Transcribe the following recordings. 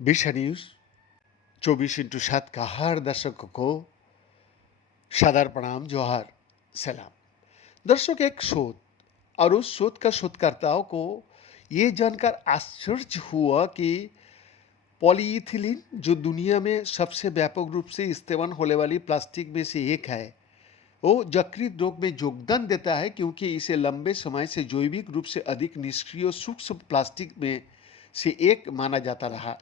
विशा news 24x7 का हर दर्शक को सादर प्रणाम, जोहार, सलाम। दर्शक, एक शोध और उस शोध का शोधकर्ताओं को ये जानकर आश्चर्य हुआ कि पॉलीइथिलीन, जो दुनिया में सबसे व्यापक रूप से इस्तेमाल होने वाली प्लास्टिक में से एक है, वो यकृत रोग में योगदान देता है क्योंकि इसे लंबे समय से जैविक रूप से अधिक निष्क्रिय सूक्ष्म प्लास्टिक में से एक माना जाता रहा।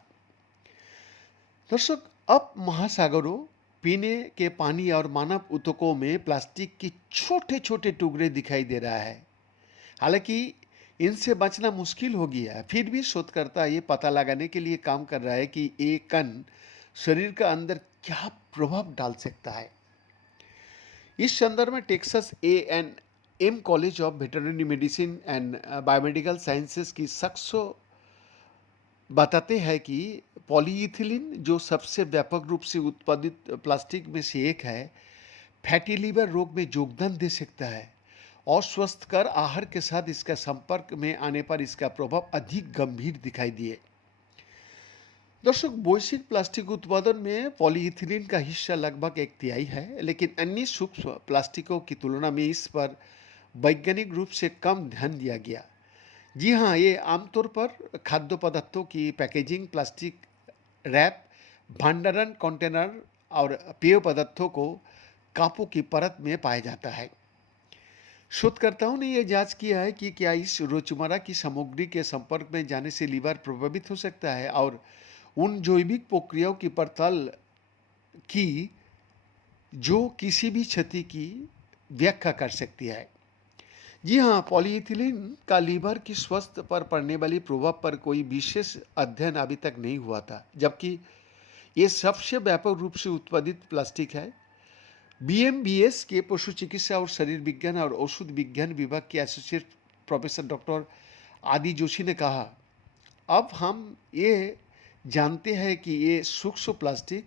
दर्शक, अब महासागरों, पीने के पानी और मानव ऊतकों में प्लास्टिक के छोटे छोटे टुकड़े दिखाई दे रहा है। हालांकि इनसे बचना मुश्किल हो गया है, फिर भी शोधकर्ता ये पता लगाने के लिए काम कर रहा है कि ये कण शरीर का अंदर क्या प्रभाव डाल सकता है। इस संदर्भ में Texas A&M college of veterinary medicine and biomedical sciences की शख्स बताते हैं कि पॉलीइथिलीन, जो सबसे व्यापक रूप से उत्पादित प्लास्टिक में से एक है, फैटी लीवर रोग में योगदान दे सकता है। अस्वस्थकर आहार के साथ इसका संपर्क में आने पर इसका प्रभाव अधिक गंभीर दिखाई दिए। दर्शक, वैश्विक प्लास्टिक उत्पादन में पॉलीइथिलीन का हिस्सा लगभग 1/3 है, लेकिन अन्य सूक्ष्म प्लास्टिकों की तुलना में इस पर वैज्ञानिक रूप से कम ध्यान दिया गया। जी हाँ, ये आमतौर पर खाद्य पदार्थों की पैकेजिंग, प्लास्टिक रैप, भंडारण कंटेनर और पेय पदार्थों को कांपों की परत में पाया जाता है। शोधकर्ताओं ने यह जांच किया है कि क्या इस रोजमर्रा की सामग्री के संपर्क में जाने से लीवर प्रभावित हो सकता है, और उन जैविक प्रक्रियाओं की पड़ताल की जो किसी भी क्षति की व्याख्या कर सकती है। जी हाँ, पॉलीइथिलीन का लीवर की स्वास्थ्य पर पड़ने वाली प्रभाव पर कोई विशेष अध्ययन अभी तक नहीं हुआ था, जबकि ये सबसे व्यापक रूप से उत्पादित प्लास्टिक है। BMBS के पशु चिकित्सा और शरीर विज्ञान और औषध विज्ञान विभाग के एसोसिएट प्रोफेसर डॉक्टर आदि जोशी ने कहा, अब हम ये जानते हैं कि ये सूक्ष्म प्लास्टिक,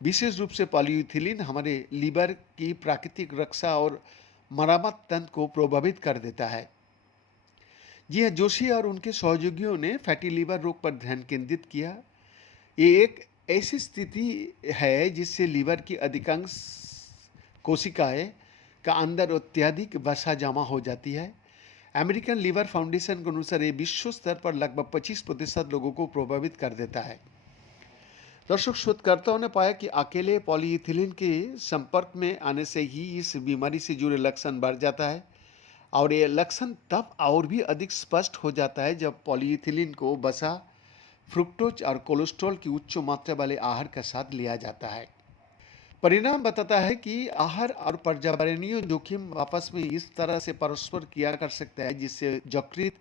विशेष रूप से पॉलीइथिलीन, हमारे लीवर की प्राकृतिक रक्षा और मरम्मत तंत्र को प्रभावित कर देता है। जी हाँ, जोशी और उनके सहयोगियों ने फैटी लीवर रोग पर ध्यान केंद्रित किया। ये एक ऐसी स्थिति है जिससे लीवर की अधिकांश कोशिकाएं का अंदर अत्यधिक वसा जमा हो जाती है। अमेरिकन लीवर फाउंडेशन के अनुसार ये विश्व स्तर पर लगभग 25% लोगों को प्रभावित कर देता है। दर्शक, शोधकर्ताओं ने पाया कि अकेले पॉलीइथिलीन के संपर्क में आने से ही इस बीमारी से जुड़े लक्षण बढ़ जाता है, और ये लक्षण तब और भी अधिक स्पष्ट हो जाता है जब पॉलीइथिलीन को वसा, फ्रुक्टोज और कोलेस्ट्रॉल की उच्च मात्रा वाले आहार के साथ लिया जाता है। परिणाम बताता है कि आहार और पर्यावरणीय जोखिम आपस में इस तरह से परस्पर क्रिया कर सकता है जिससे यकृत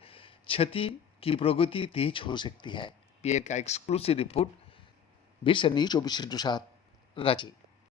क्षति की प्रगति तेज हो सकती है। पीए का एक्सक्लूसिव रिपोर्ट, विशा न्यूज 24x7, रांची।